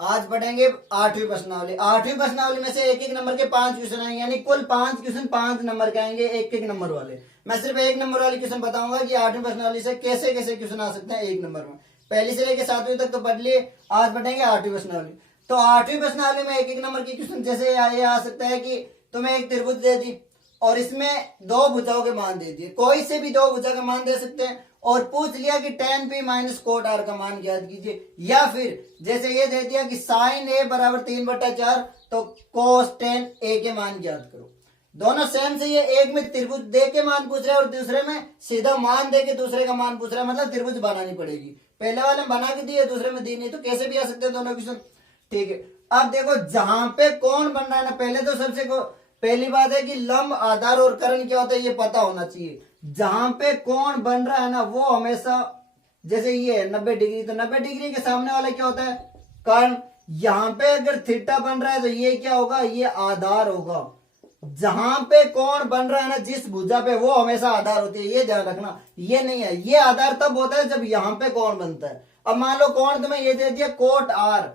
आज पढ़ेंगे आठवीं प्रश्नावली। आठवीं प्रश्नावली में से एक एक नंबर के 5 क्वेश्चन आएंगे, यानी कुल 5 क्वेश्चन 5 नंबर के आएंगे, एक एक नंबर वाले। मैं सिर्फ एक नंबर वाले क्वेश्चन बताऊंगा कि आठवीं प्रश्नावली से कैसे कैसे क्वेश्चन आ सकते हैं एक नंबर में। पहली से लेकर 7वीं तक तो पढ़ लिए, आज पढ़ेंगे आठवीं प्रश्नावली। तो आठवीं प्रश्नावली में एक एक नंबर की क्वेश्चन जैसे ये आ सकता है कि तुम्हें एक त्रिभुज दे दी और इसमें दो भुजाओं के मान दे दिए, कोई से भी दो भुजा का मान दे सकते हैं, और पूछ लिया कि tan p minus cot r का मान ज्ञात कीजिए। या फिर जैसे ये दे दिया कि sin a बराबर 3/4 तो cos tan a के मान ज्ञात करो। दोनों सेम से, ये एक में त्रिभुज दे के मान पूछ रहा है और दूसरे में सीधा मान दे के दूसरे का मान पूछ रहा है, मतलब त्रिभुज बनानी पड़ेगी। पहले वाले में बना के दिए, दूसरे में दी नहीं, तो कैसे भी आ सकते हैं दोनों क्वेश्चन। ठीक है, अब देखो जहां पे कौन बन रहा है ना, पहले तो सबसे पहली बात है कि लंब, आधार और कर्ण क्या होता है ये पता होना चाहिए। जहां पे कौन बन रहा है ना वो हमेशा, जैसे ये है 90 डिग्री, तो 90 डिग्री के सामने वाला क्या होता है, कर्ण। यहां पे अगर थीटा बन रहा है तो ये क्या होगा, ये आधार होगा। जहां पे कौन बन रहा है ना जिस भुजा पे, वो हमेशा आधार होती है, ये ध्यान रखना। ये नहीं है, ये आधार तब होता है जब यहां पे कौन बनता है। अब मान लो कौन तुम्हें ये दे दिया कोट आर,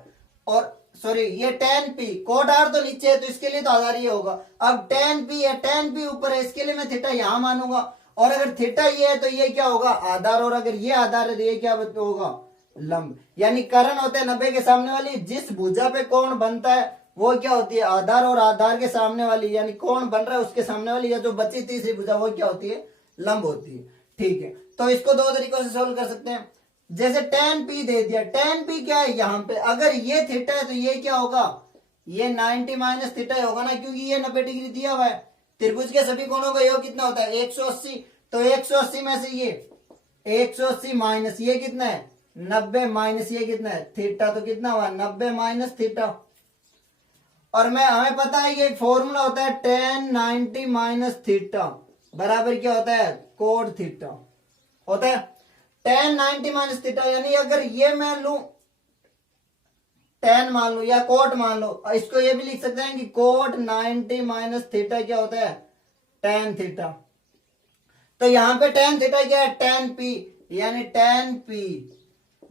और सॉरी ये tan p, कोट आर तो नीचे है तो इसके लिए तो आधार ये होगा। अब tan p है, tan p ऊपर है, इसके लिए मैं थीटा यहां मानूंगा, और अगर थीटा ये है तो ये क्या होगा, आधार, और अगर ये आधार है तो ये क्या होगा, लंब। यानी कर्ण होते हैं 90 के सामने वाली, जिस भुजा पे कोण बनता है वो क्या होती है, आधार, और आधार के सामने वाली यानी कोण बन रहा है उसके सामने वाली, या जो बची तीसरी भुजा वो क्या होती है, लंब होती है। ठीक है, तो इसको दो तरीकों से सोल्व कर सकते हैं। जैसे tan p दे दिया, tan p क्या है यहाँ पे, अगर ये थीटा है तो ये क्या होगा, ये 90 माइनस थीटा होगा ना, क्योंकि ये 90 डिग्री दिया हुआ है। त्रिभुज के सभी कोणों का योग कितना होता है, 180, तो 180 में से ये 180 माइनस ये कितना है 90, माइनस ये कितना है थीटा, तो कितना हुआ 90 माइनस थीटा। और मैं हमें पता है ये फॉर्मूला होता है tan 90 माइनस थीटा बराबर क्या होता है, कोट थीटा होता है। tan 90 माइनस थीटा, यानी अगर ये मैं लू tan मान लो या कोट मान लो, इसको ये भी लिख सकते हैं कि कोट 90 माइनस थीटा क्या होता है, tan थीटा। तो यहां पे tan थीटा क्या है, tan p, यानी tan p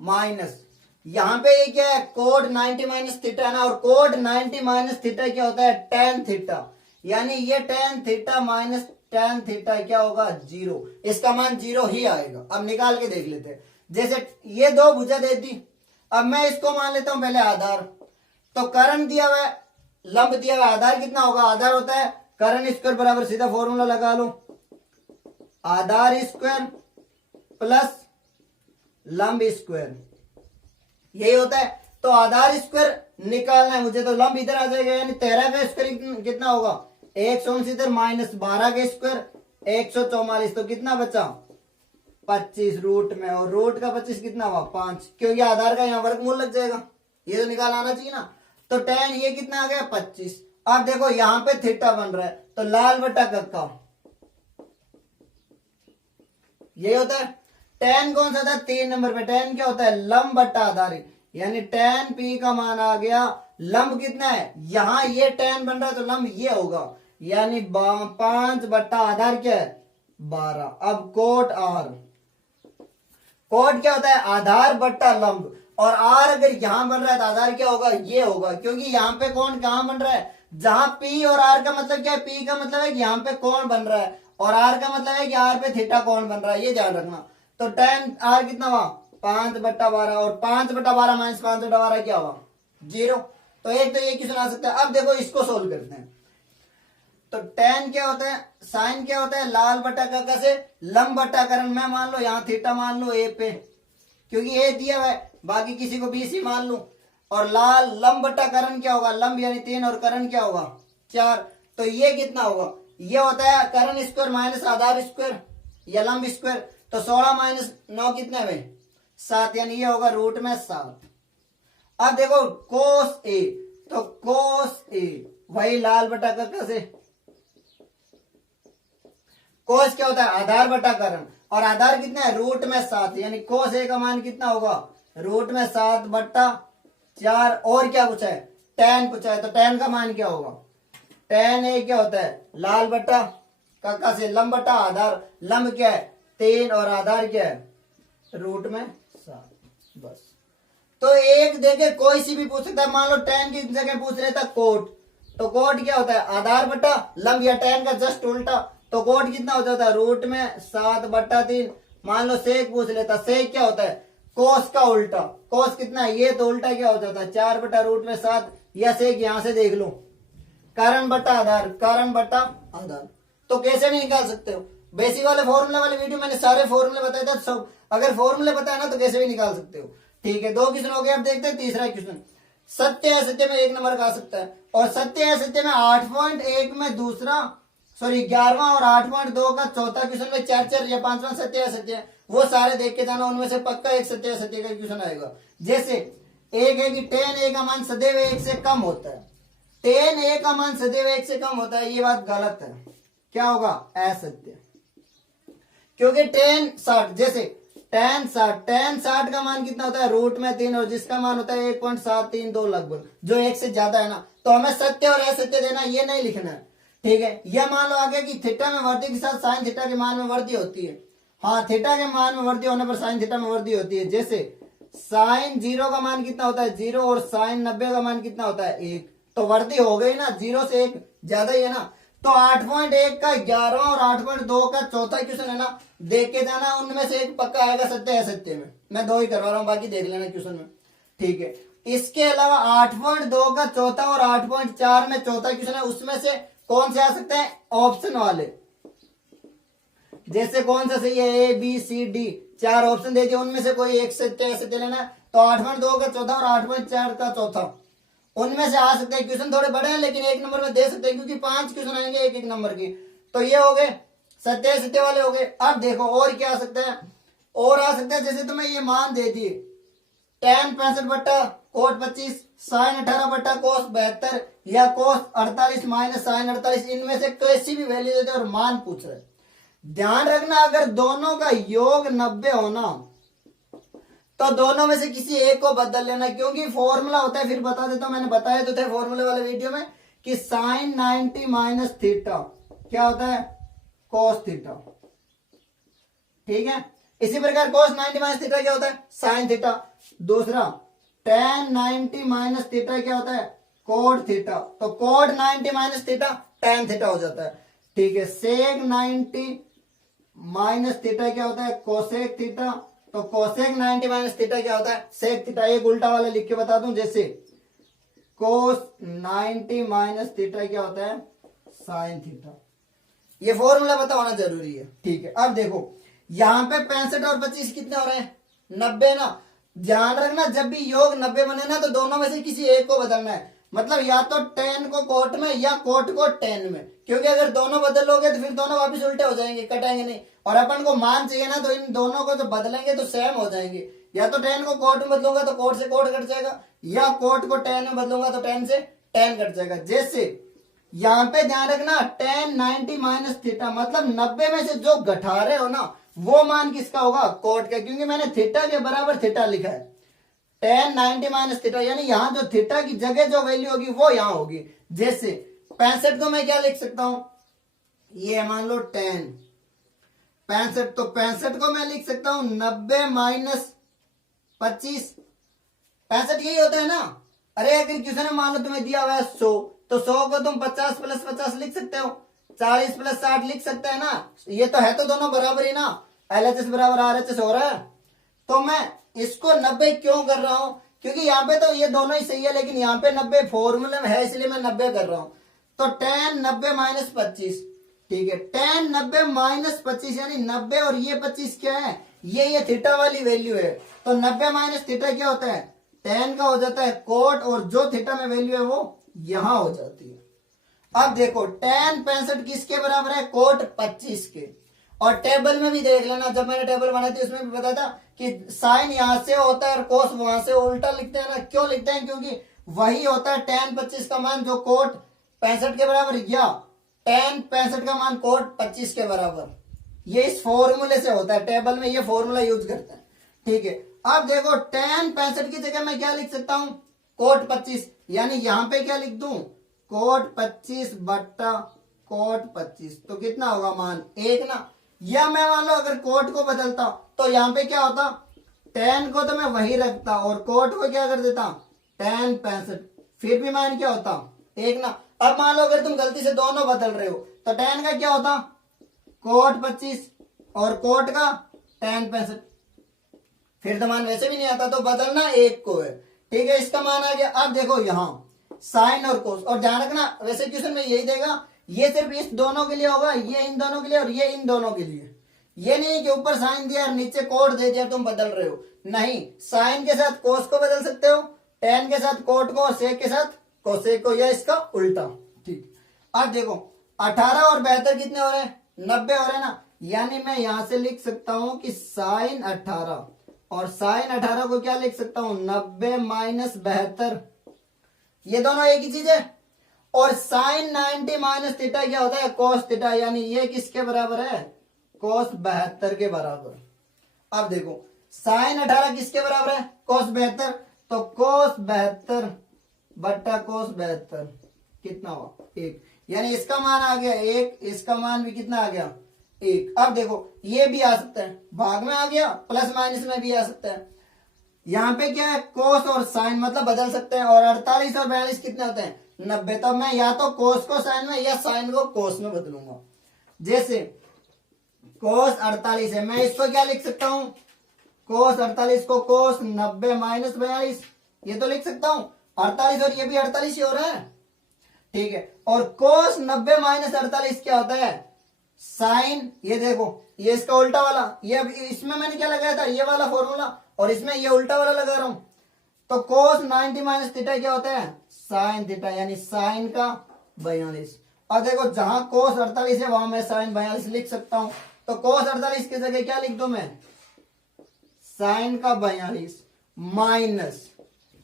माइनस यहां पे ये क्या है, कोट 90 माइनस थीटा है ना, और कोट 90 माइनस थीटा क्या होता है, tan थीटा। यानी ये tan theta minus tan theta क्या होगा, 0। इसका मान 0 ही आएगा। अब निकाल के देख लेते हैं। जैसे ये दो भुजा दे दी, अब मैं इसको मान लेता हूं पहले आधार, तो कर्ण दिया हुआ है, लंब दिया हुआ है, आधार कितना होगा, आधार होता है कर्ण स्क्वायर बराबर, सीधा फॉर्मूला लगा लो, आधार स्क्वायर प्लस लंब स्क्वायर, यही होता है। तो आधार स्क्वायर निकालना है मुझे, तो लंब इधर आ जाएगा, यानी 13 का स्क्वायर कितना होगा 169 माइनस 12 का स्क्वायर 144, तो कितना बचा 25 रूट में, और रूट का 25 कितना हुआ 5, क्योंकि आधार का यहाँ वर्गमूल लग जाएगा, ये तो निकाल आना चाहिए ना। तो tan ये कितना आ गया 25। अब देखो यहाँ पे थीटा बन रहा है, तो लाल बटा कक्का, ये होता है। tan कौन सा था 3 नंबर पे, tan क्या होता है, लंब बटा आधार, यानी tan p का मान आ गया, लंब कितना है, यहां ये tan बन रहा है तो लंब ये होगा, यानी 5 बटा आधार क्या है 12। अब कोट r, कोट क्या होता है, आधार बट्टा लंब, और आर अगर यहां बन रहा है तो आधार क्या होगा, ये होगा, क्योंकि यहां पे कौन कहां बन रहा है, जहां p और r का मतलब क्या है, p का मतलब है कि यहां पे कौन बन रहा है, और r का मतलब है कि r पे थीटा कौन बन रहा है, ये ध्यान रखना। तो tan r कितना हुआ 5/12, और 5/12 माइनस 5/12 क्या हुआ 0। तो एक तो ये क्वेश्चन आ सकता है। अब देखो इसको सोल्व करते हैं। तो tan क्या होता है, साइन क्या होता है, लाल बटा कक्का से लंब बटा कर्ण, मैं मान लो यहाँ थीटा मान लो a पे, क्योंकि a दिया हुआ है, बाकी किसी को bc मान लो, और लाल लंब बटा कर्ण क्या होगा, लंब यानी 3 और कर्ण क्या होगा 4, तो ये कितना होगा, ये होता है कर्ण स्क्वायर माइनस आधार स्क्वायर या लंब स्क्वायर, तो 16 माइनस 9 कितने में 7, यानी ये होगा रूट में 7। अब देखो कोस a, तो कोस a वही लाल बटा कक्का से, कोस क्या होता है आधार बटा कर्ण, और आधार कितना है रूट में 7, यानी कोस a का मान कितना होगा रूट में 7/4, और क्या पूछा है tan पूछा है, तो tan का मान क्या होगा, tan a क्या होता है लाल बटा कक्का से लंब बटा आधार, लंब क्या है 3 और आधार क्या है रूट में 7, बस। तो एक देके कोई सी भी पूछ सकता है। मान लो tan की जगह पूछ रहे था कोट, तो कोट क्या होता है आधार बटा लंब या tan का जस्ट उल्टा। तो कोट कितना हो जाता है रूट में 7/3। मान लो सेक पूछ लेता, सेक क्या होता है कोस का उल्टा। कोस कितना है ये, तो उल्टा क्या हो जाता है 4/√7। या सेक यहां से देख लो कारण बटा आधार, कारण बटा आधार। तो कैसे नहीं निकाल सकते हो, बेसिक वाले फॉर्मूले वाले वीडियो मैंने सारे फॉर्मूले बताए थे सब। अगर फॉर्मूले बताए ना तो कैसे भी निकाल सकते हो। ठीक है, 2 क्वेश्चन हो गए। अब देखते हैं तीसरा क्वेश्चन। सत्य असत्य में 1 नंबर का आ सकता है, और सत्य असत्य में 8.1 में दूसरा 11वां और 8.2 का चौथा क्वेश्चन में 4 या 5वां सत्य असत्य है। वो सारे देख के जाना, उनमें से पक्का एक सत्य असत्य का क्वेश्चन आएगा। जैसे एक है कि tan a का मान सदैव 1 से कम होता है। tan a का मान सदैव 1 से कम होता है, ये बात गलत है। क्या होगा असत्य, क्योंकि tan 60 जैसे tan 60 का मान कितना होता है रूट में 3, और जिसका मान होता है 1.732 लगभग, जो 1 से ज्यादा है ना। तो हमें सत्य और असत्य देना, ये नहीं लिखना है। ठीक है, यह मान लो आगे कि थीटा में वृद्धि के साथ साइन थीटा के मान में वृद्धि होती है। हाँ, थीटा के मान में वृद्धि होने पर साइन थीटा में वृद्धि होती है। जैसे साइन 0 का मान कितना होता है 0, और साइन 90 का मान कितना होता है 1। तो वृद्धि हो गई ना, 0 से 1 ज्यादा ही है ना। तो 8.1 का 11वां और 8.2 का चौथा क्वेश्चन है ना, देख के जाना, उनमें से एक पक्का आएगा सत्य असत्य में। मैं 2 ही करवा रहा हूं, बाकी देख लेना क्वेश्चन में। ठीक है, इसके अलावा 8.2 का चौथा और 8.4 में चौथा क्वेश्चन है, उसमें से कौन से आ सकते हैं ऑप्शन वाले। जैसे कौन सा सही है A B C D, 4 option दे दिए, उनमें से कोई एक सत्य असत्य लेना है। तो 8.2 का चौथा और 8.4 का चौथा, उनमें से आ सकते हैं। क्वेश्चन थोड़े बड़े हैं लेकिन 1 नंबर में दे सकते हैं, क्योंकि 5 क्वेश्चन आएंगे 1 नंबर की। तो ये हो गए सत्य असत्य वाले हो गए। अब देखो और क्या आ सकता है, और आ सकता है जैसे तुम्हें ये मान दे दिए tan 65/cot 25, sin 18/cos 72, या cos 48 माइनस sin 48, इनमें से कैसी भी वैल्यू देते और मान पूछ रहे। ध्यान रखना, अगर दोनों का योग 90 होना तो दोनों में से किसी एक को बदल लेना, क्योंकि फॉर्मूला होता है, फिर बता देता हूं, मैंने बताया तो थे फॉर्मूले वाले वीडियो में कि साइन 90 माइनस थीटा क्या होता है कोस थीटा। ठीक है, इसी प्रकार कोस 90 माइनस थीटा क्या होता है साइन थीटा। दूसरा tan 90 माइनस थीटा क्या होता है कोट थीटा। तो cot 90 minus theta tan theta हो जाता है। ठीक है, सेक 90 माइनस थीटा क्या होता है कोसेक थीटा। तो कोसेक 90 माइनस थीटा क्या होता है सेक थीटा। एक उल्टा वाला लिख के बता दूं, जैसे कोस 90 माइनस थीटा क्या होता है साइन थीटा। ये फॉर्मूला पता होना जरूरी है। ठीक है, अब देखो यहां पे 65 और 25 कितने हो रहे हैं 90 ना। ध्यान रखना, जब भी योग 90 बने ना तो दोनों में से किसी एक को बदलना है। मतलब या तो tan को कोट में या कोट को tan में, क्योंकि अगर दोनों बदलोगे तो फिर दोनों वापस उल्टे हो जाएंगे, कटेंगे नहीं। और अपन को मान चाहिए ना, तो इन दोनों को जो बदलेंगे तो सेम हो जाएंगे। या तो tan को कोट में बदलूंगा तो कोट से कोट कट जाएगा, या कोट को tan में बदलूंगा तो tan से tan कट जाएगा। जैसे यहां पे ध्यान रखना tan 90 माइनस थीटा, मतलब 90 में से जो घटा रहे हो ना वो मान किसका होगा कोट का, क्योंकि मैंने थीटा के बराबर थीटा लिखा है। tan 90 माइनस थीटा, यानी यहां जो थीटा की जगह जो वैल्यू होगी वो यहां होगी। जैसे 65 को मैं क्या लिख सकता हूं, ये मान लो tan 65, तो 65 को मैं लिख सकता हूं 90 माइनस 25। 65 यही होता है ना। अरे अगर क्वेश्चन में मान लो तुम्हें दिया हुआ है 100, तो 100 को तुम 50 प्लस 50 लिख सकते हो, 40 प्लस 60 लिख सकते हैं ना। ये तो है तो दोनों बराबर ही ना, LHS बराबर RHS हो रहा है। तो मैं इसको 90 क्यों कर रहा हूं, क्योंकि यहाँ पे तो ये दोनों ही सही है, लेकिन यहाँ पे 90 फॉर्मूले में है इसलिए मैं 90 कर रहा हूं। तो tan 90 माइनस 25, ठीक है, tan 90 माइनस 25 यानी 90 और ये 25 क्या है, ये थीटा वाली वैल्यू है। तो 90 माइनस थीटा क्या होता है tan का हो जाता है कोट, और जो थीटा में वैल्यू है वो यहां हो जाती है। अब देखो tan 65 किसके बराबर है कोट 25 के। और टेबल में भी देख लेना, जब मैंने टेबल बनाई थी उसमें भी बताया था कि साइन यहां से होता है और कोस वहां से, उल्टा लिखते हैं ना। क्यों लिखते हैं, क्योंकि वही होता है tan 25 का मान जो कोट 65 के बराबर, या tan 65 का मान कोट 25 के बराबर। ये इस फॉर्मूले से होता है, टेबल में ये फॉर्मूला यूज करते हैं। ठीक है, अब देखो tan 65 की जगह मैं क्या लिख सकता हूं कोट 25, यानी यहां पे क्या लिख दूं कोट 25 बट्टा कोट 25, तो कितना होगा मान 1 ना। या मैं मान लो अगर कोट को बदलता तो यहां पे क्या होता टेन को तो मैं वही रखता और कोट को क्या कर देता, टेन 65, फिर भी मान क्या होता एक ना। अब मान लो अगर तुम गलती से दोनों बदल रहे हो तो टेन का क्या होता कोट 25 और कोट का टेन 65, फिर तो मान वैसे भी नहीं आता, तो बदलना एक को है। ठीक है, इसका मान आ गया। अब देखो यहाँ साइन और कोस, और ध्यान रखना वैसे क्वेश्चन में यही देगा, ये सिर्फ इस दोनों के लिए होगा, ये इन दोनों के लिए और ये इन दोनों के लिए। ये नहीं कि ऊपर साइन दिया और नीचे कोट दे दिया तुम बदल रहे हो, नहीं। साइन के साथ कोस को बदल सकते हो, टेन के साथ कोट को और सेक के साथ कोसेक को, या इसका उल्टा। ठीक, अब देखो 18 और 72 कितने हो रहे हैं, 90 हो रहे हैं ना। यानी मैं यहां से लिख सकता हूं कि साइन 18 और साइन 18 को क्या लिख सकता हूं 90 माइनस 72, ये दोनों एक ही चीज है। और साइन 90 माइनस थीटा क्या होता है कोस थीटा, यानी ये किसके बराबर है कोस 72 के बराबर। अब देखो साइन 18 किसके बराबर है कोस 72, तो कोस 72 बट्टा कोस 72 कितना हुआ एक, यानी इसका मान आ गया एक, इसका मान भी कितना आ गया एक। अब देखो ये भी आ सकता है भाग में आ गया, प्लस माइनस में भी आ सकता है। यहाँ पे क्या है कोस और साइन मतलब बदल सकते हैं, और 48 और 42 कितने होते हैं 90, तो मैं या तो कोस को साइन में या साइन को कोस में बदलूंगा। जैसे कोस 48 है, मैं इसको क्या लिख सकता हूं कोस 48 को कोस 90 माइनस 42, ये तो लिख सकता हूं 48 और ये भी 48 ही हो रहा है। ठीक है, और कोस 90 माइनस 48 क्या होता है साइन, ये देखो ये इसका उल्टा वाला, ये इसमें मैंने क्या लगाया था ये वाला फॉर्मूला, और इसमें ये उल्टा वाला लगा रहा हूं। तो कोस 90 माइनस थीटा क्या होता है साइन थीटा, यानी साइन का 42। और देखो जहां कोस 48 है वहां मैं साइन 42 लिख सकता हूं, तो कोस 48 की जगह क्या लिख दो मैं साइन का 42 माइनस,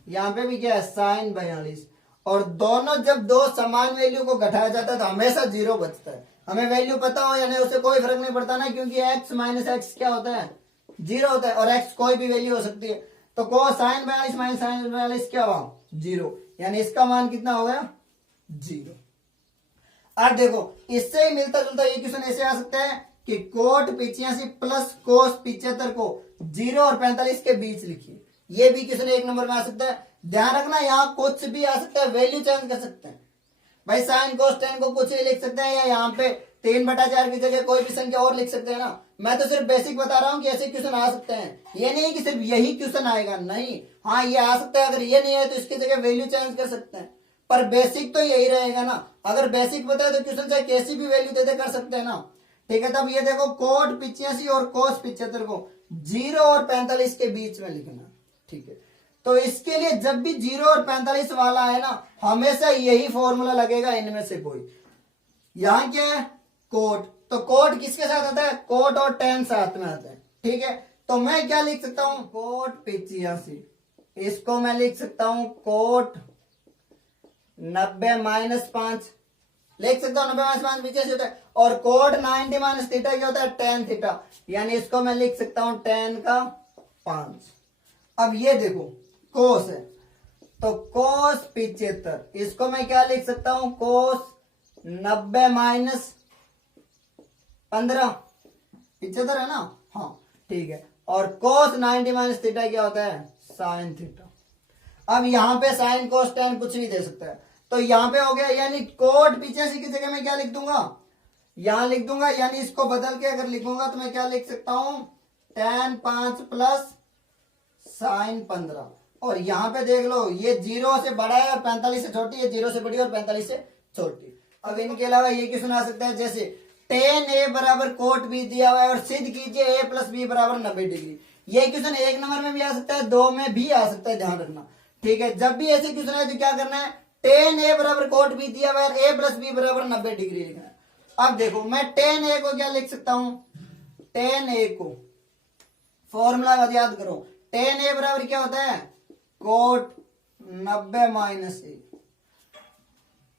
यहां पे भी क्या है साइन 42। और दोनों जब दो समान वैल्यू को घटाया जाता है तो हमेशा जीरो बचता है। हमें वैल्यू पता हो या नहीं उससे कोई फर्क नहीं पड़ता ना, क्योंकि x माइनस एक्स क्या होता है जीरो होता है, और x कोई भी वैल्यू हो सकती है। तो को साइन 42 माइनस साइन 42 क्या हुआ जीरो, यानी इसका मान कितना हो गया जीरो। अब देखो इससे ही मिलता जुलता ये क्वेश्चन ऐसे आ सकता है कि कोट 85 प्लस कोस 75 को 0 और 45 के बीच लिखिए, ये भी क्वेश्चन एक नंबर में आ सकता है। ध्यान रखना यहाँ कुछ भी आ सकता है, वैल्यू चेंज कर सकते हैं भाई, साइन कोस टेन को कुछ भी लिख सकते हैं, या यहाँ पे 3/4 की जगह कोई भी संख्या और लिख सकते हैं ना। मैं तो सिर्फ बेसिक बता रहा हूँ कि ऐसे क्वेश्चन आ सकते हैं, ये नहीं कि सिर्फ यही क्वेश्चन आएगा, नहीं। हाँ ये आ सकता है, अगर ये नहीं है तो इसकी जगह वैल्यू चेंज कर सकते हैं, पर बेसिक तो यही रहेगा ना। अगर बेसिक बताए तो क्वेश्चन चाहे कैसी भी वैल्यू दे कर सकते हैं ना। ठीक है, तब ये देखो कोट 85 और कोस 75 को 0 और 45 के बीच में लिखना। ठीक है, तो इसके लिए जब भी 0 और 45 वाला है ना हमेशा यही फॉर्मूला लगेगा इनमें से कोई। यहां क्या है कोट, तो कोट किसके साथ आता है कोट और टेन साथ में आता है। ठीक है, तो मैं क्या लिख सकता हूं कोट 85, इसको मैं लिख सकता हूं कोट 90 माइनस 5 लिख सकता हूं, 90 माइनस 5 पीछे से होता है। और कोट 90 माइनस थीटा क्या होता है टेन थीटा, यानी इसको मैं लिख सकता हूं टेन का 5। अब ये देखो कोस है, तो कोस 75, इसको मैं क्या लिख सकता हूं कोस 90 माइनस 15, 75 है ना, हाँ ठीक है। और कोस 90 माइनस थीटा क्या होता है साइन थीटा। अब यहां पे साइन कोस टेन कुछ भी दे सकता है, तो यहां पे हो गया, यानी कोट 85 की जगह मैं क्या लिख दूंगा यहां लिख दूंगा, यानी इसको बदल के अगर लिखूंगा तो मैं क्या लिख सकता हूं टेन 5 प्लस साइन 15। और यहां पे देख लो ये 0 से बड़ा है और 45 से छोटी है, 0 से बड़ी और 45 से छोटी। अब इनके अलावा ये क्वेश्चन आ सकता है जैसे टेन ए बराबर कोट बी दिया हुआ है और सिद्ध कीजिए ए प्लस बी बराबर 90 डिग्री। ये क्वेश्चन एक नंबर में भी आ सकता है, 2 में भी आ सकता है, ध्यान रखना। ठीक है, जब भी ऐसे क्वेश्चन है तो क्या करना है टेन ए बराबर कोट बी दिया हुआ है, ए प्लस बी बराबर 90 डिग्री लिखना है। अब देखो मैं टेन ए को क्या लिख सकता हूं टेन ए को फॉर्मूला याद करो, टेन ए बराबर क्या होता है कोट 90 माइनस ए।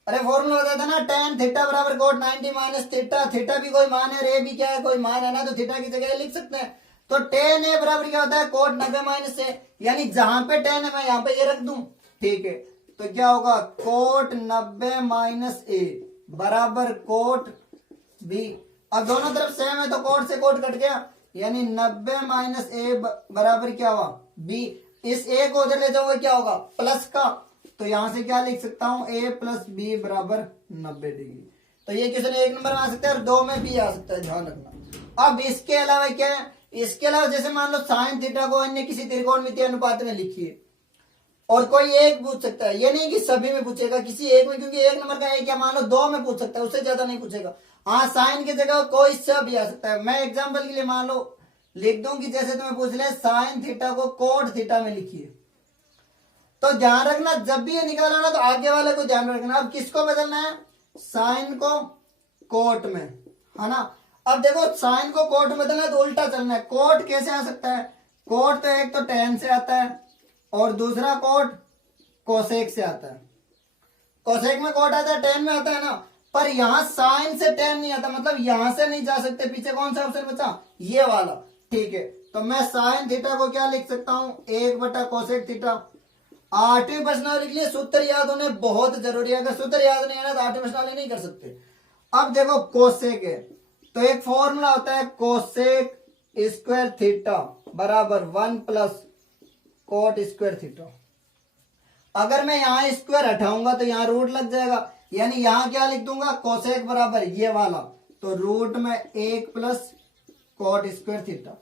अरे फॉर्मूला बताया था ना टेन थीटा बराबर कोट 90 माइनस थीटा, थीटा भी कोई मान है, रे भी क्या है कोई मान है ना, तो थीटा की जगह लिख सकते हैं। तो टेन ए बराबर क्या होता है कोट 90 माइनस ए, यानी जहां पे टेन है मैं यहां पे ये रख दूं। ठीक है, तो क्या होगा कोट 90 माइनस ए बराबर कोट बी। अब दोनों तरफ सेम है तो कोट से कोट कट गया, यानी 90 माइनस ए बराबर क्या हुआ बी। इस ए को उधर ले जाओगे क्या होगा प्लस का, तो यहां से क्या लिख सकता हूं ए प्लस बी बराबर 90 डिग्री। तो ये क्वेश्चन एक नंबर में आ सकता है और 2 में भी आ सकता है, ध्यान रखना। अब इसके अलावा क्या है, इसके अलावा जैसे मान लो साइन थीटा को अन्य किसी त्रिकोणमितीय अनुपात में लिखिए और कोई एक पूछ सकता है, ये नहीं कि सभी में पूछेगा, किसी एक में, क्योंकि एक नंबर का एक क्या मान लो 2 में पूछ सकता है, उससे ज्यादा नहीं पूछेगा। हाँ साइन की जगह कोई सा भी आ सकता है। मैं एग्जांपल के लिए मान लो लिख दूं कि जैसे तुम्हें पूछ ले साइन थीटा को कोट थीटा में लिखिए, तो ध्यान रखना जब भी ये निकाला ना तो आगे वाले को ध्यान रखना। अब किसको बदलना है, साइन को कोट में, है ना। अब देखो साइन को कोट में बदलना है तो उल्टा चलना है। कोट कैसे आ सकता है, कोट तो एक तो टेन से आता है और दूसरा कोट कोसेक से आता है। कोसेक में कोट आता है, टेन में आता है ना, पर यहां साइन से टेन नहीं आता, मतलब यहां से नहीं जा सकते। पीछे कौन सा ऑप्शन बचा, ये वाला, ठीक है। तो मैं साइन थीटा को क्या लिख सकता हूं 1 बटा कोसेक थीटा। 8वीं प्रश्नावली के लिए सूत्र याद होने बहुत जरूरी है, अगर सूत्र याद नहीं है ना तो 8वीं प्रश्नावली नहीं कर सकते। अब देखो कोसेक है तो एक फॉर्मूला होता है कोसेक स्क्वायर थीटा बराबर 1 प्लस कोट स्क्वायर थीटा। अगर मैं यहां स्क्वायर हटाऊंगा तो यहां रूट लग जाएगा, यानी यहां क्या लिख दूंगा कोसेक बराबर ये वाला, तो रूट में 1 प्लस कोट स्क्वायर थीटा।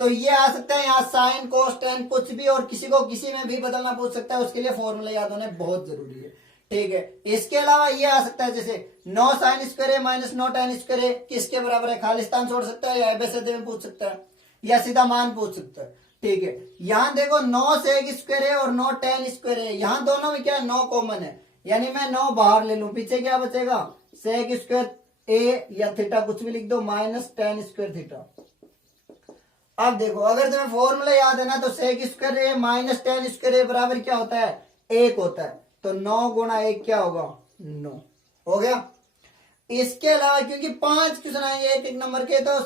तो ये आ सकता है यहाँ साइन कोस टेन कुछ भी, और किसी को किसी में भी बदलना पूछ सकता है, उसके लिए फॉर्मूला याद होने बहुत जरूरी है, ठीक है। इसके अलावा ये आ सकता है जैसे 9 साइन स्क्वायर है माइनस 9 टेन स्क्वायर है किसके बराबर है, खालिस्तान छोड़ सकता है या एबीसीडी में पूछ सकता है या सीधा मान पूछ सकता है, ठीक है। यहाँ देखो 9 सेक स्क्वायर है और 9 टेन स्क्वायर है, यहाँ दोनों में क्या है 9 कॉमन है, यानी मैं 9 बाहर ले लूं, पीछे क्या बचेगा सेक स्क्वायर ए या थीटा कुछ भी लिख दो माइनस टेन स्क्वायर थीटा। अब देखो अगर तुम्हें फॉर्मूला याद है ना तो सेक स्क्वायर ए माइनस टेन स्क्वायर ए बराबर क्या होता है 1 होता है, तो 9 गुणा 1 क्या होगा 9 हो गया। इसके अलावा क्योंकि 5 क्वेश्चन आएंगे एक एक नंबर के, तो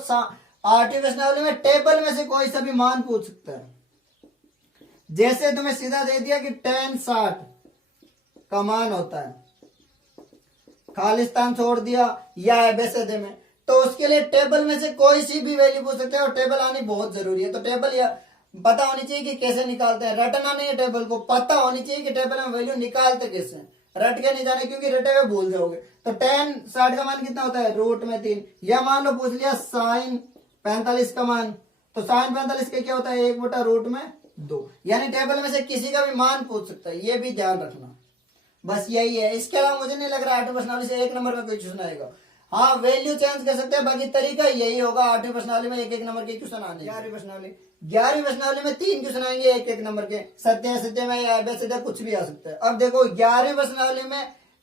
8वीं प्रश्नावली में टेबल में से कोई सा भी मान पूछ सकता है। जैसे तुम्हें सीधा दे दिया कि tan 60 का मान होता है, खालिस्तान छोड़ दिया या एबीसीडी में, तो उसके लिए टेबल में से कोई सी भी वैल्यू पूछ सकते हैं और टेबल आनी बहुत जरूरी है। तो टेबल या पता होनी चाहिए कि कैसे निकालते हैं, रटना नहीं है, टेबल को पता होनी चाहिए कि टेबल में वैल्यू निकालते कैसे हैं, रट के नहीं जाने क्योंकि रटे हुए भूल जाओगे। तो tan 60 का मान कितना होता है रूट में 3, या मान लो पूछ लिया साइन 45 का मान, तो साइन 45 का क्या होता है 1 बटा रूट में 2, यानी टेबल में से किसी का भी मान पूछ सकता है, ये भी ध्यान रखना। बस यही है, इसके अलावा मुझे नहीं लग रहा 8वीं प्रश्नावली से एक नंबर में कोई क्वेश्चन आएगा। हाँ वैल्यू चेंज कर सकते हैं, बाकी तरीका यही होगा 8वीं प्रश्नावली में एक एक नंबर के क्वेश्चन आने। 11वीं प्रश्नावली में 3 क्वेश्चन आएंगे एक एक नंबर के, सत्य सत्य में या एबीसीडी कुछ भी आ सकता है। अब देखो 11वीं प्रश्नावली में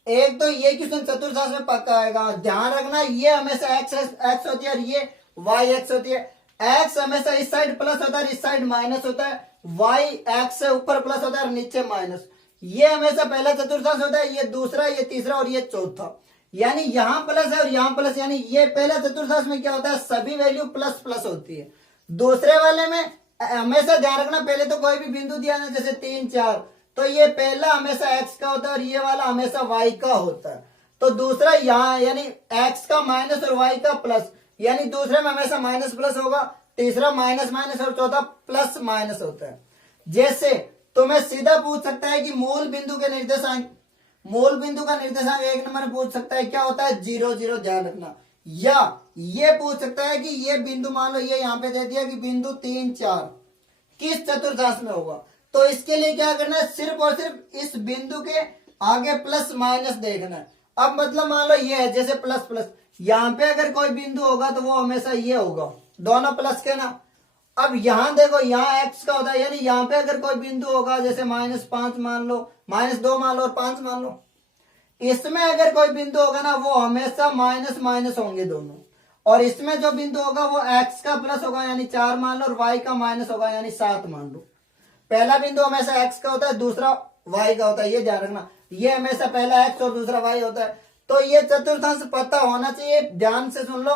एक तो ये क्वेश्चन चतुर्थांश में पक्का आएगा, ध्यान रखना ये हमेशा एक्स होती है और ये वाई एक्स होती है। एक्स हमेशा इस साइड प्लस होता है इस साइड माइनस होता है, वाई एक्स से ऊपर प्लस होता है और नीचे माइनस। ये हमेशा पहला चतुर्थांश होता है, ये दूसरा, ये तीसरा और ये चौथा, यानी यहां प्लस है और यहां प्लस, यानी ये पहला चतुर्थांश में क्या होता है सभी वैल्यू प्लस प्लस होती है। दूसरे वाले में हमेशा ध्यान रखना पहले तो कोई भी बिंदु दिया ना जैसे 3 4, तो ये पहला हमेशा एक्स का होता है और ये वाला हमेशा वाई का होता है। तो दूसरा यहाँ यानी एक्स का माइनस और वाई का प्लस, यानी दूसरे में हमेशा माइनस प्लस होगा, तीसरा माइनस माइनस और चौथा प्लस माइनस होता है। जैसे तो मैं सीधा पूछ सकता है कि मूल बिंदु के निर्देशांक, मूल बिंदु का निर्देशांक एक नंबर में पूछ सकता है क्या होता है 0 0, ध्यान रखना। या ये पूछ सकता है कि ये बिंदु मान लो ये यहाँ पे दे दिया कि बिंदु 3 4 किस चतुर्थांश में होगा, तो इसके लिए क्या करना है सिर्फ और सिर्फ इस बिंदु के आगे प्लस माइनस देखना है। अब मतलब मान लो ये है जैसे प्लस प्लस, यहाँ पे अगर कोई बिंदु होगा तो वो हमेशा ये होगा, दोनों प्लस के ना। अब यहां देखो यहाँ एक्स का होता है, यानी यहाँ पे अगर कोई बिंदु होगा जैसे -5 मान लो, -2 मान लो और 5 मान लो, इसमें अगर कोई बिंदु होगा ना वो हमेशा माइनस माइनस होंगे दोनों, और इसमें जो बिंदु होगा वो एक्स का प्लस होगा यानी 4 मान लो और वाई का माइनस होगा यानी 7 मान लो। पहला बिंदु हमेशा एक्स का होता है, दूसरा वाई का होता है, ये ध्यान रखना। ये हमेशा पहला एक्स और दूसरा वाई होता है। तो ये चतुर्थांश पता होना चाहिए, ध्यान से सुन लो।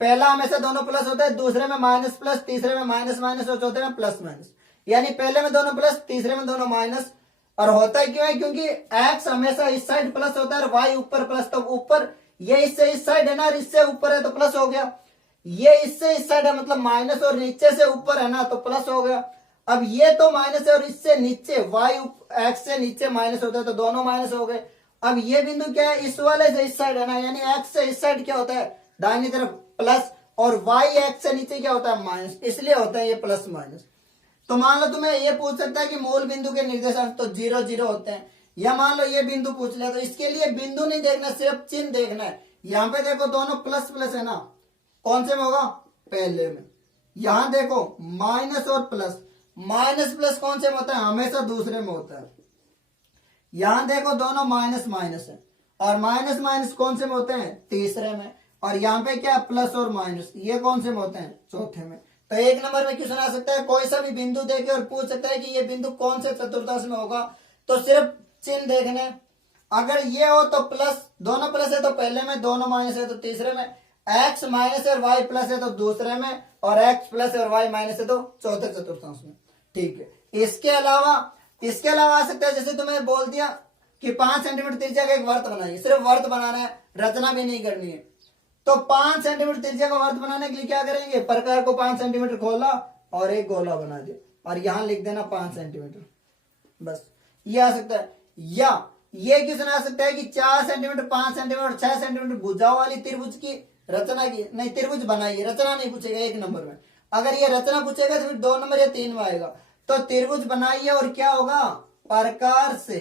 पहला हमेशा दोनों प्लस होता है, दूसरे में माइनस प्लस, तीसरे में माइनस माइनस और चौथे में प्लस माइनस, यानी पहले में दोनों प्लस तीसरे में दोनों माइनस। और होता है क्यों है, क्योंकि एक्स हमेशा इस साइड प्लस होता है और वाई ऊपर प्लस, तो ऊपर ये इससे इस साइड है ना और इससे ऊपर है तो प्लस हो गया। ये इससे इस साइड है मतलब माइनस, और नीचे से ऊपर है ना तो प्लस हो गया। अब ये तो माइनस है और इससे नीचे y x से नीचे माइनस होता है तो दोनों माइनस हो गए। अब ये बिंदु क्या है, इस वाले से इस साइड है ना, यानी x से इस साइड क्या होता है दाहिनी तरफ प्लस, और y x से नीचे क्या होता है माइनस, इसलिए होता है ये प्लस माइनस। तो मान लो तुम्हें ये पूछ सकता है कि मूल बिंदु के निर्देशांक तो 0 0 होते हैं, या मान लो ये बिंदु पूछ लिया तो इसके लिए बिंदु नहीं देखना, सिर्फ चिन्ह देखना है। यहाँ पे देखो दोनों प्लस प्लस है ना, कौन से में होगा पहले में। यहां देखो माइनस और प्लस, माइनस प्लस कौन से में होता है हमेशा दूसरे में होता है। यहां देखो दोनों माइनस माइनस है, और माइनस माइनस कौन से में होते हैं तीसरे में, और यहाँ पे क्या प्लस और माइनस ये कौन से में होते हैं चौथे में। तो एक नंबर में क्वेश्चन आ सकता है, कोई सा भी बिंदु देके और पूछ सकता है कि ये बिंदु कौन से चतुर्थांश में होगा, तो सिर्फ चिन्ह देखने। अगर ये हो तो प्लस, दोनों प्लस है तो पहले में, दोनों माइनस है तो तीसरे में, x माइनस और y प्लस है तो दूसरे में, और x प्लस और y माइनस है तो चौथे चतुर्थांश में। ठीक है, इसके अलावा आ सकता है, जैसे तुम्हें बोल दिया कि 5 सेंटीमीटर त्रिज्या का एक वर्त बनाइए, सिर्फ वर्त बनाना है, रचना भी नहीं करनी है। तो 5 सेंटीमीटर त्रिज्या का वर्त बनाने के लिए क्या करेंगे, प्रकार को 5 सेंटीमीटर खोला और एक गोला बना दिया, और यहां लिख देना 5 सेंटीमीटर, बस ये आ सकता है। या ये क्वेश्चन आ सकता है कि 4 सेंटीमीटर 5 सेंटीमीटर 6 सेंटीमीटर भुजाओं वाली त्रिभुज की रचना की, नहीं त्रिभुज बनाइए, रचना नहीं पूछेगा एक नंबर में। अगर ये रचना पूछेगा तो फिर 2 नंबर या 3 में आएगा। तो त्रिभुज बनाइए, और क्या होगा प्रकार से,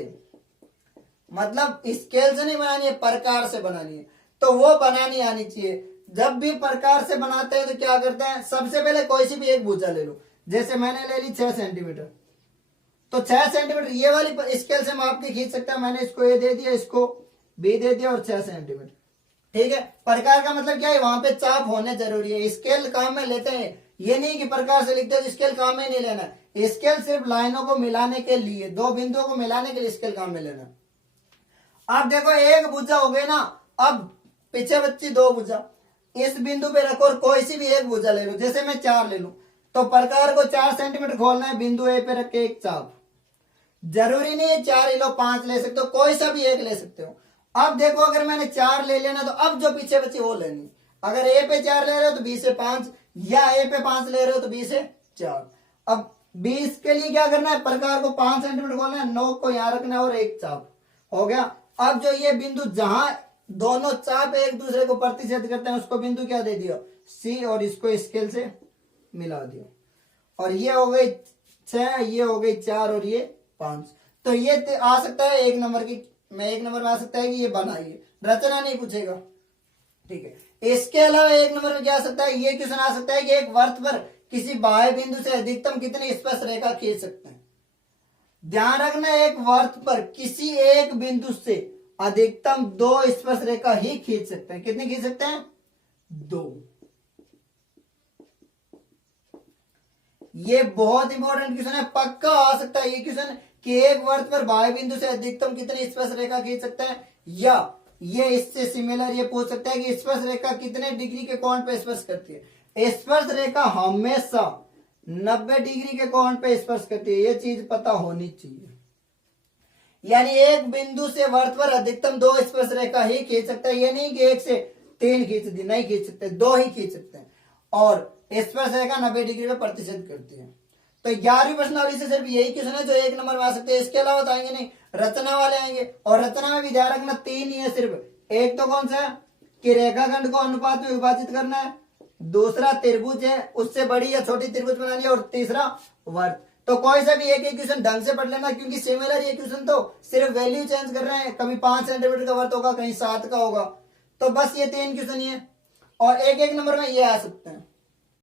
मतलब स्केल से नहीं बनानी है, प्रकार से बनानी है, तो वो बनानी आनी चाहिए। जब भी प्रकार से बनाते हैं तो क्या करते हैं, सबसे पहले कोई सी भी एक भुजा ले लो, जैसे मैंने ले ली 6 सेंटीमीटर, तो 6 सेंटीमीटर ये वाली स्केल से माप के खींच सकता है। मैंने इसको ए दे दिया, इसको बी दे दिया, और 6 सेंटीमीटर। ठीक है, प्रकार का मतलब क्या है, वहां पे चाप होने जरूरी है। स्केल काम में लेते हैं, ये नहीं कि प्रकार से लिखते हैं स्केल काम में नहीं लेना। स्केल सिर्फ लाइनों को मिलाने के लिए, दो बिंदुओं को मिलाने के लिए स्केल काम में लेना। अब देखो एक भुजा हो गई ना, अब पीछे बच्ची 2 भुजा, इस बिंदु पे रखो और कोई सी भी एक भुजा ले लो, जैसे मैं 4 ले लूं, तो प्रकार को 4 सेंटीमीटर खोलना है, बिंदु ए पे रख के एक चाप। जरूरी नहीं है 4 ही लो, 5 ले सकते हो, कोई सा भी एक ले सकते हो। अब देखो अगर मैंने 4 ले लेना तो अब जो पीछे बची वो लेनी। अगर ए पे 4 ले रहे हो तो बी से 5, या ए पे 5 ले रहे हो तो बी से 4। अब 20 के लिए क्या करना है, प्रकार को 5 सेंटीमीटर खोलना है, 9 को यहां रखना है और एक चाप हो गया। अब जो ये बिंदु जहां दोनों चाप एक दूसरे को प्रतिच्छेद करते हैं उसको बिंदु क्या दे दिया सी, और इसको स्केल से मिला दिया, और ये हो गई 6, ये हो गई 4 और ये 5। तो ये आ सकता है एक नंबर की, मैं एक नंबर में आ सकता है कि ये बनाइए, रचना नहीं पूछेगा। ठीक है, इसके अलावा एक नंबर में क्या आ सकता है, ये क्वेश्चन आ सकता है कि एक वर्त पर किसी बाह्य बिंदु से अधिकतम कितनी स्पर्श रेखा खींच सकते हैं। ध्यान रखना, एक वर्त पर किसी एक बिंदु से अधिकतम 2 स्पर्श रेखा ही खींच सकते हैं। कितनी खींच सकते हैं, 2। ये बहुत इंपॉर्टेंट क्वेश्चन है, पक्का आ सकता है ये क्वेश्चन कि एक वर्त पर बाह्य बिंदु से अधिकतम कितनी स्पर्श रेखा खींच सकते हैं। या ये इससे सिमिलर ये पूछ सकता है कि स्पर्श रेखा कितने डिग्री के कोण पे स्पर्श करती है। स्पर्श रेखा हमेशा 90 डिग्री के कोण पे स्पर्श करती है, ये चीज पता होनी चाहिए। यानी एक बिंदु से वर्त पर अधिकतम 2 स्पर्श रेखा ही खींच सकता है, ये नहीं कि 1 से 3 खींच दी, नहीं खींच सकते, 2 ही खींच सकते हैं, और स्पर्श रेखा 90 डिग्री में प्रतिशत करती है। तो 11वीं प्रश्नावली से सिर्फ यही क्वेश्चन है जो एक नंबर में आ सकते हैं, इसके अलावा तो आएंगे नहीं, रचना वाले आएंगे। और रचना में भी ध्यान रखना 3 ही है सिर्फ, एक तो कौन सा है कि रेखाखंड को अनुपात में विभाजित करना है, दूसरा त्रिभुज है, उससे बड़ी या छोटी त्रिभुज बनानी है, और तीसरा वर्त। तो कोई सा भी एक क्वेश्चन ढंग से पढ़ लेना, क्योंकि सिमिलर ये क्वेश्चन तो सिर्फ वैल्यू चेंज कर रहे हैं, कभी 5 सेंटीमीटर का वर्त होगा, कहीं 7 का होगा, तो बस ये 3 क्वेश्चन ही है, और एक नंबर में ये आ सकते हैं।